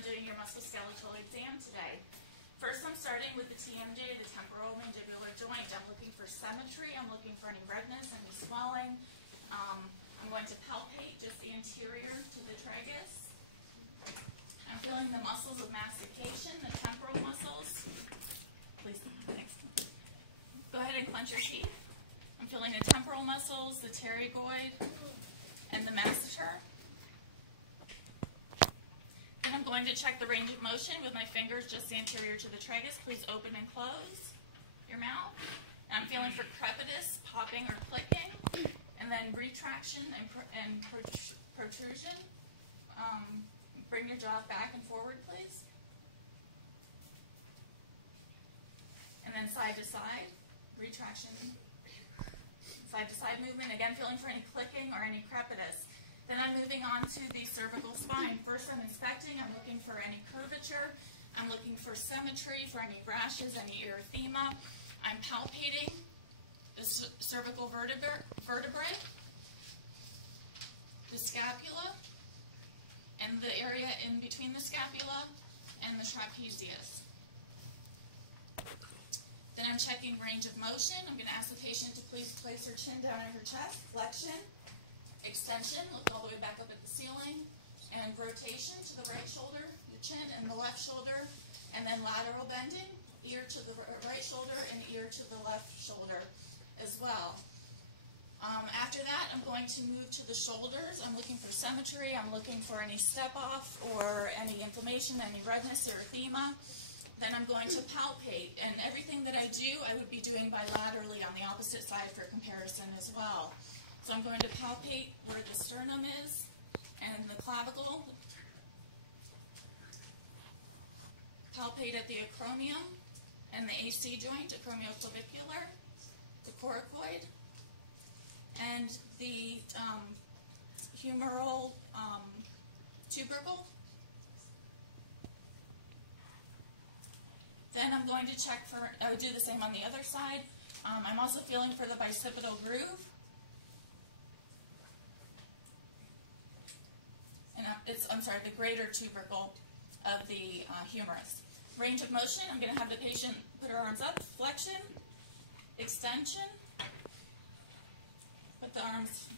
on doing your musculoskeletal exam today. First, I'm starting with the TMJ, the temporal mandibular joint. I'm looking for symmetry. I'm looking for any redness, any swelling. I'm going to palpate just the anterior to the tragus. I'm feeling the muscles of mastication, the temporal muscles. Please, thanks. Go ahead and clench your teeth. I'm feeling the temporal muscles, the pterygoid, and the masseter. Then I'm going to check the range of motion with my fingers just anterior to the tragus. Please open and close your mouth. And I'm feeling for crepitus, popping or clicking, and then retraction and protrusion. Bring your jaw back and forward, please. And then side to side, retraction, side to side movement. Again, feeling for any clicking or any crepitus. Then I'm moving on to the cervical spine. First, I'm inspecting. I'm looking for any curvature. I'm looking for symmetry, for any rashes, any erythema. I'm palpating the cervical vertebrae, the scapula, and the area in between the scapula and the trapezius. Then I'm checking range of motion. I'm going to ask the patient to please place her chin down on her chest, flexion, extension, look all the way back up at the ceiling, and rotation to the right shoulder, the chin, and the left shoulder, and then lateral bending, ear to the right shoulder and ear to the left shoulder as well. After that, I'm going to move to the shoulders. I'm looking for symmetry. I'm looking for any step-off or any inflammation, any redness, erythema. Then I'm going to palpate, and everything that I do, I would be doing bilaterally on the opposite side for comparison as well. So I'm going to palpate where the sternum is and the clavicle. Palpate at the acromion and the AC joint, acromioclavicular, the coracoid, and the humeral tubercle. Then I'm going to check for, I would do the same on the other side. I'm also feeling for the bicipital groove. And the greater tubercle of the humerus. Range of motion, I'm going to have the patient put her arms up, flexion, extension, put the arms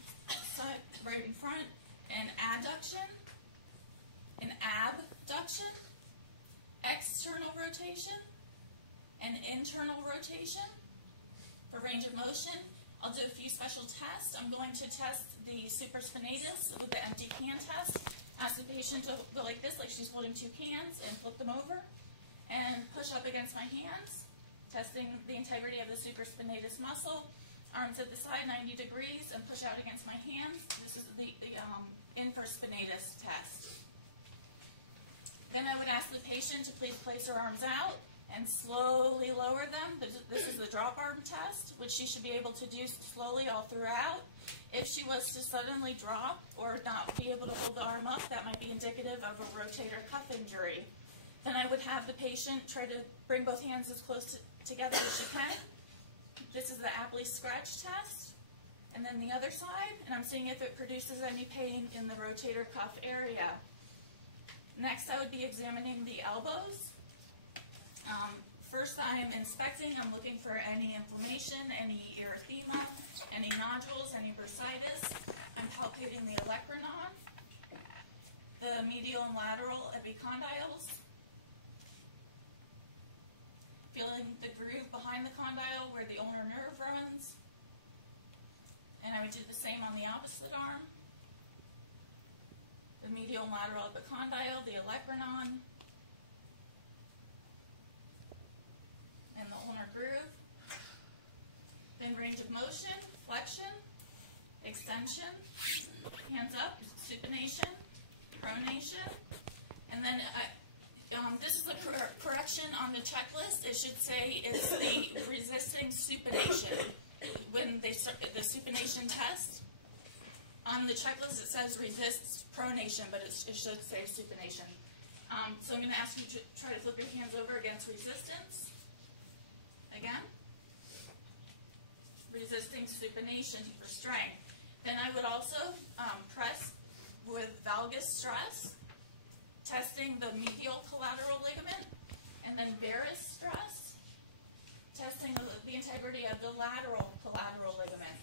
side, right in front, and adduction, and abduction, external rotation, and internal rotation. For range of motion, I'll do a few special tests. I'm going to test the supraspinatus with the empty can test. Ask the patient to go like this, like she's holding two cans, and flip them over, and push up against my hands, testing the integrity of the supraspinatus muscle. Arms at the side, 90 degrees, and push out against my hands. This is the infraspinatus test. Then I would ask the patient to please place her arms out and slowly lower them. This is the drop arm test, which she should be able to do slowly all throughout. If she was to suddenly drop or not be able to hold the arm up, that might be indicative of a rotator cuff injury. Then I would have the patient try to bring both hands as close together as she can. This is the Apley scratch test. And then the other side, and I'm seeing if it produces any pain in the rotator cuff area. Next, I would be examining the elbows. First, I am inspecting. I'm looking for any inflammation, any erythema, any nodules, any bursitis. I'm palpating the olecranon, the medial and lateral epicondyles, feeling the groove behind the condyle where the ulnar nerve runs. And I would do the same on the opposite arm. The medial and lateral epicondyle, the olecranon, and the ulnar groove. Then range of motion, flexion, extension, hands up, supination, pronation, and then this is a correction on the checklist. It should say it's the resisting supination. When they start the supination test, on the checklist it says resists pronation, but it should say supination. So I'm going to ask you to try to flip your hands over against resistance. Again. Resisting supination for strength. Then I would also press with valgus stress testing the medial collateral ligament, and then varus stress, testing the integrity of the lateral collateral ligament.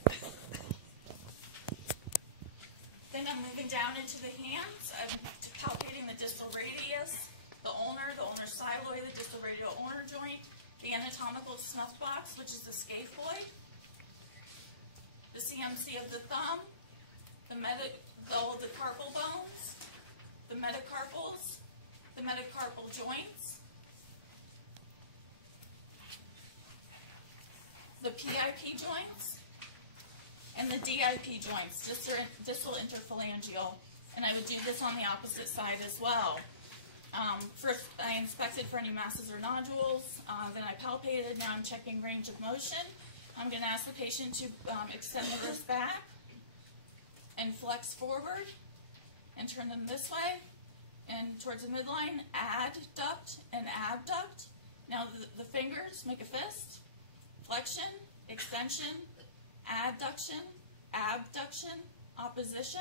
Then I'm moving down into the hands. I'm palpating the distal radius, the ulnar styloid, the distal radial ulnar joint, the anatomical snuff box, which is the scaphoid, the CMC of the thumb, the carpal bones, the metacarpals, the metacarpal joints, the PIP joints, and the DIP joints, distal interphalangeal. And I would do this on the opposite side as well. First, I inspected for any masses or nodules. Then I palpated. Now I'm checking range of motion. I'm going to ask the patient to extend the wrist back and flex forward and turn them this way and towards the midline, adduct and abduct. Now the fingers make a fist, flexion, extension, adduction, abduction, opposition.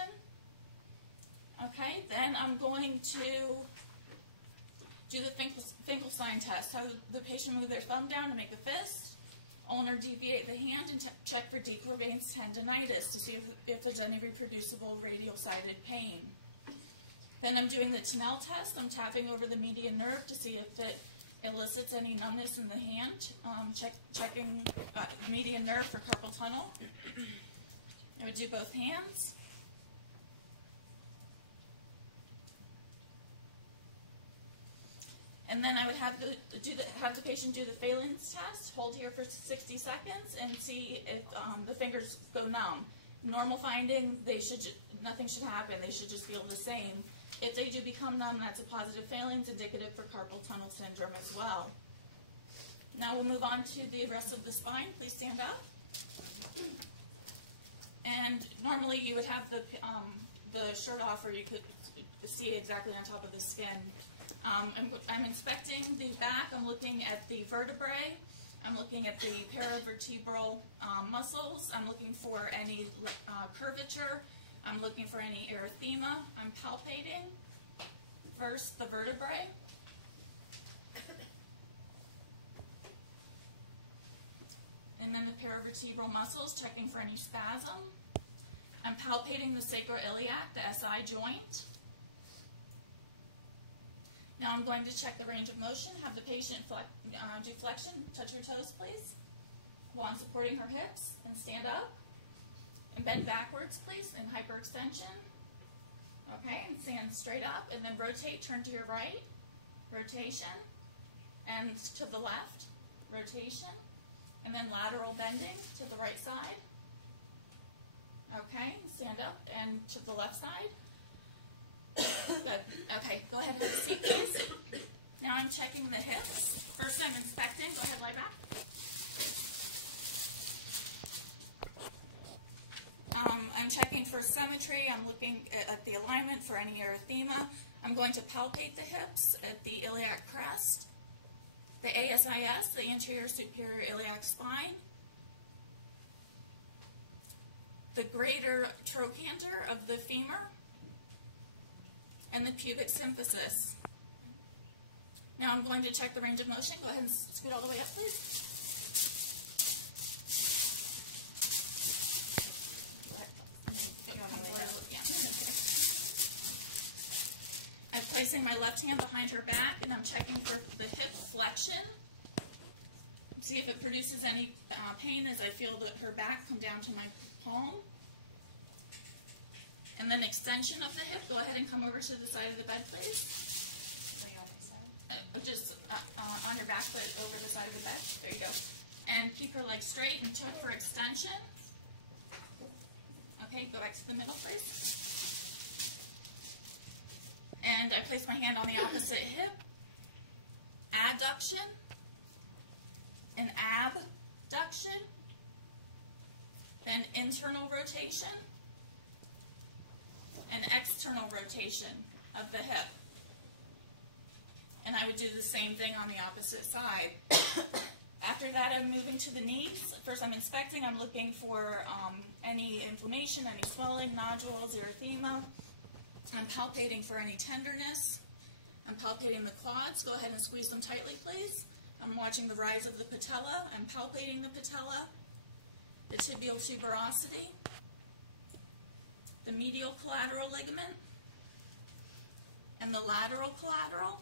Okay, then I'm going to do the Finkelstein test. Have the patient move their thumb down to make a fist, ulnar deviate the hand, and check for decurvatus tendinitis to see if there's any reproducible radial-sided pain. Then I'm doing the Tinel test. I'm tapping over the median nerve to see if it elicits any numbness in the hand. Checking median nerve for carpal tunnel. I would do both hands. And then I would have the patient do the Phalen's test. Hold here for 60 seconds and see if the fingers go numb. Normal finding, nothing should happen. They should just feel the same. If they do become numb, that's a positive Phalen's, indicative for carpal tunnel syndrome as well. Now we'll move on to the rest of the spine. Please stand up. And normally you would have the shirt off, or you could see exactly on top of the skin. I'm inspecting the back. I'm looking at the vertebrae. I'm looking at the paravertebral muscles. I'm looking for any curvature. I'm looking for any erythema. I'm palpating. First, the vertebrae. And then the paravertebral muscles, checking for any spasm. I'm palpating the sacroiliac, the SI joint. Now I'm going to check the range of motion. Have the patient do flexion. Touch her toes, please. While I'm supporting her hips, and stand up. And bend backwards, please, in hyperextension. Okay, and stand straight up, and then rotate, turn to your right. Rotation. And to the left. Rotation. And then lateral bending to the right side. Okay, stand up and to the left side. Good. Okay, go ahead and have a seat, please. Now I'm checking the hips. First I'm inspecting. Go ahead, lie back. I'm checking for symmetry. I'm looking at the alignment for any erythema. I'm going to palpate the hips at the iliac crest, the ASIS, the anterior superior iliac spine, the greater trochanter of the femur, and the pubic symphysis. Now I'm going to check the range of motion. Go ahead and scoot all the way up, please. I'm placing my left hand behind her back, and I'm checking for the hip flexion. See if it produces any pain as I feel that her back come down to my palm. And then extension of the hip. Go ahead and come over to the side of the bed, please. Just on your back, but over the side of the bed. There you go. And keep her legs straight and check for extension. Okay, go back to the middle, please. And I place my hand on the opposite hip. Adduction. And abduction. Then internal rotation. And external rotation of the hip. And I would do the same thing on the opposite side. After that, I'm moving to the knees. First, I'm inspecting. I'm looking for any inflammation, any swelling, nodules, erythema. I'm palpating for any tenderness. I'm palpating the quads. Go ahead and squeeze them tightly, please. I'm watching the rise of the patella. I'm palpating the patella, the tibial tuberosity, the medial collateral ligament, and the lateral collateral,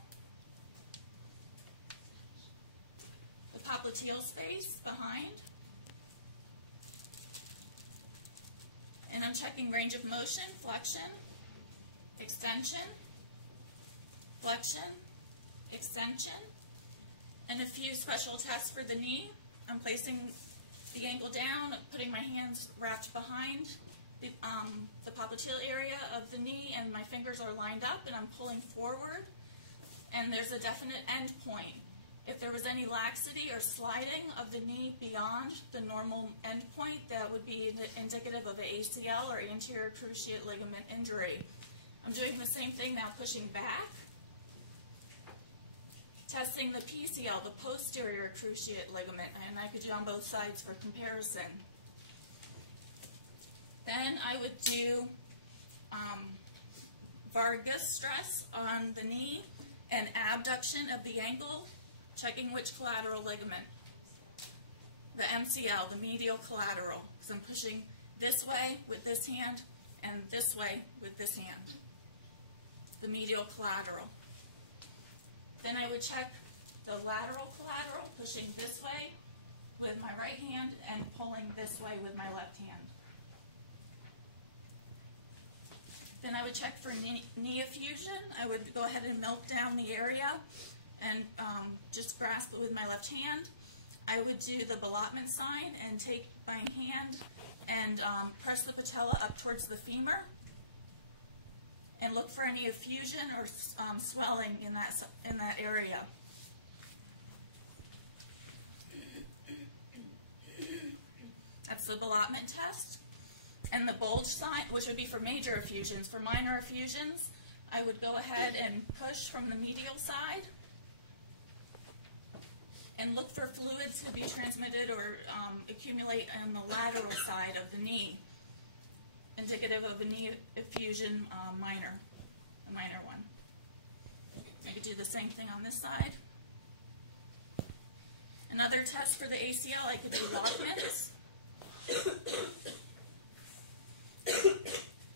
the popliteal space behind. And I'm checking range of motion, flexion, extension, flexion, extension, and a few special tests for the knee. I'm placing the ankle down, putting my hands wrapped behind the popliteal area of the knee, and my fingers are lined up, and I'm pulling forward, and there's a definite end point. If there was any laxity or sliding of the knee beyond the normal end point, that would be indicative of an ACL or anterior cruciate ligament injury. I'm doing the same thing now, pushing back, testing the PCL, the posterior cruciate ligament, and I could do on both sides for comparison. Then I would do Vargas stress on the knee and abduction of the ankle, checking which collateral ligament. The MCL, the medial collateral, because I'm pushing this way with this hand and this way with this hand. The medial collateral. Then I would check the lateral collateral, pushing this way with my right hand and pulling this way with my left hand. Then I would check for knee effusion. I would go ahead and melt down the area and just grasp it with my left hand. I would do the ballottement sign and take my hand and press the patella up towards the femur and look for any effusion or swelling in that area. That's the ballottement test. And the bulge sign, which would be for major effusions. For minor effusions, I would go ahead and push from the medial side and look for fluids to be transmitted or accumulate on the lateral side of the knee, indicative of a knee effusion, a minor one. I could do the same thing on this side. Another test for the ACL, I could do Lockmans,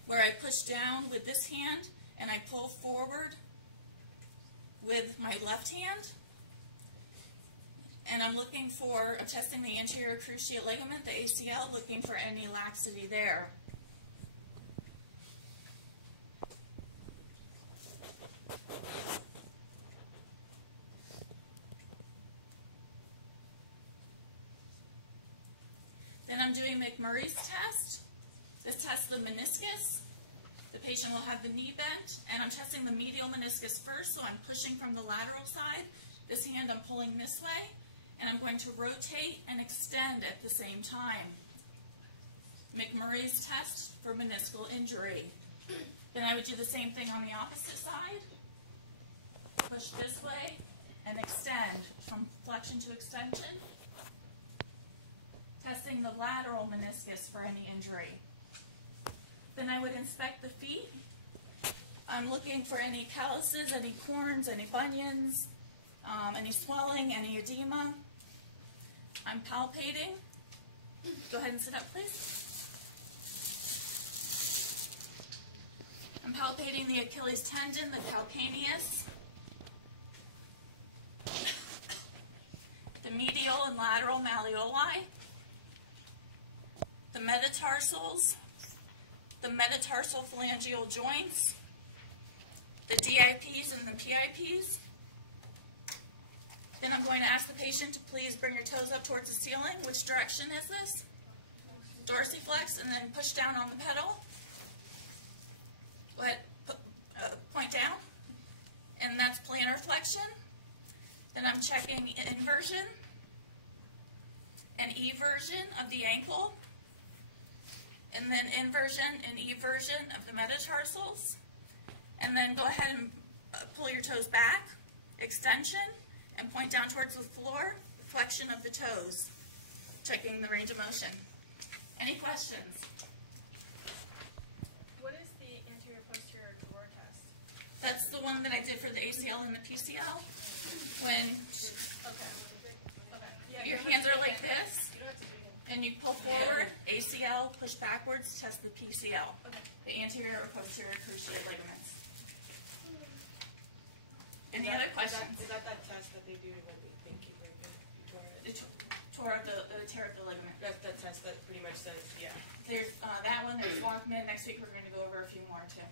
where I push down with this hand and I pull forward with my left hand. And I'm looking for, I'm testing the anterior cruciate ligament, the ACL, looking for any laxity there. Then I'm doing McMurray's test. This tests the meniscus. The patient will have the knee bent, and I'm testing the medial meniscus first, so I'm pushing from the lateral side. This hand I'm pulling this way, and I'm going to rotate and extend at the same time. McMurray's test for meniscal injury. Then I would do the same thing on the opposite side. Push this way and extend from flexion to extension. Testing the lateral meniscus for any injury. Then I would inspect the feet. I'm looking for any calluses, any corns, any bunions, any swelling, any edema. I'm palpating. Go ahead and sit up, please. I'm palpating the Achilles tendon, the calcaneus, the medial and lateral malleoli, the metatarsals, the metatarsal phalangeal joints, the DIPs and the PIPs. Then I'm going to ask the patient to please bring your toes up towards the ceiling. Which direction is this? Dorsiflex, and then push down on the pedal. Go ahead, point down. And that's plantar flexion. Then I'm checking inversion and eversion of the ankle. And then inversion and eversion of the metatarsals. And then go ahead and pull your toes back, extension, and point down towards the floor, flexion of the toes, checking the range of motion. Any questions? What is the anterior posterior drawer test? That's the one one that I did for the ACL and the PCL. When your hands are like this, and you pull forward, ACL, push backwards, test the PCL, the anterior or posterior cruciate ligaments. Any other questions? Is that test that they do when they keep breaking? The tear of the ligament. That test that pretty much says, yeah. There's that one, there's Walkman. Next week we're going to go over a few more too.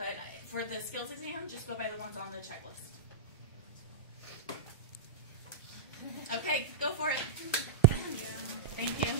But for the skills exam, just go by the ones on the checklist. Okay, go for it. Thank you.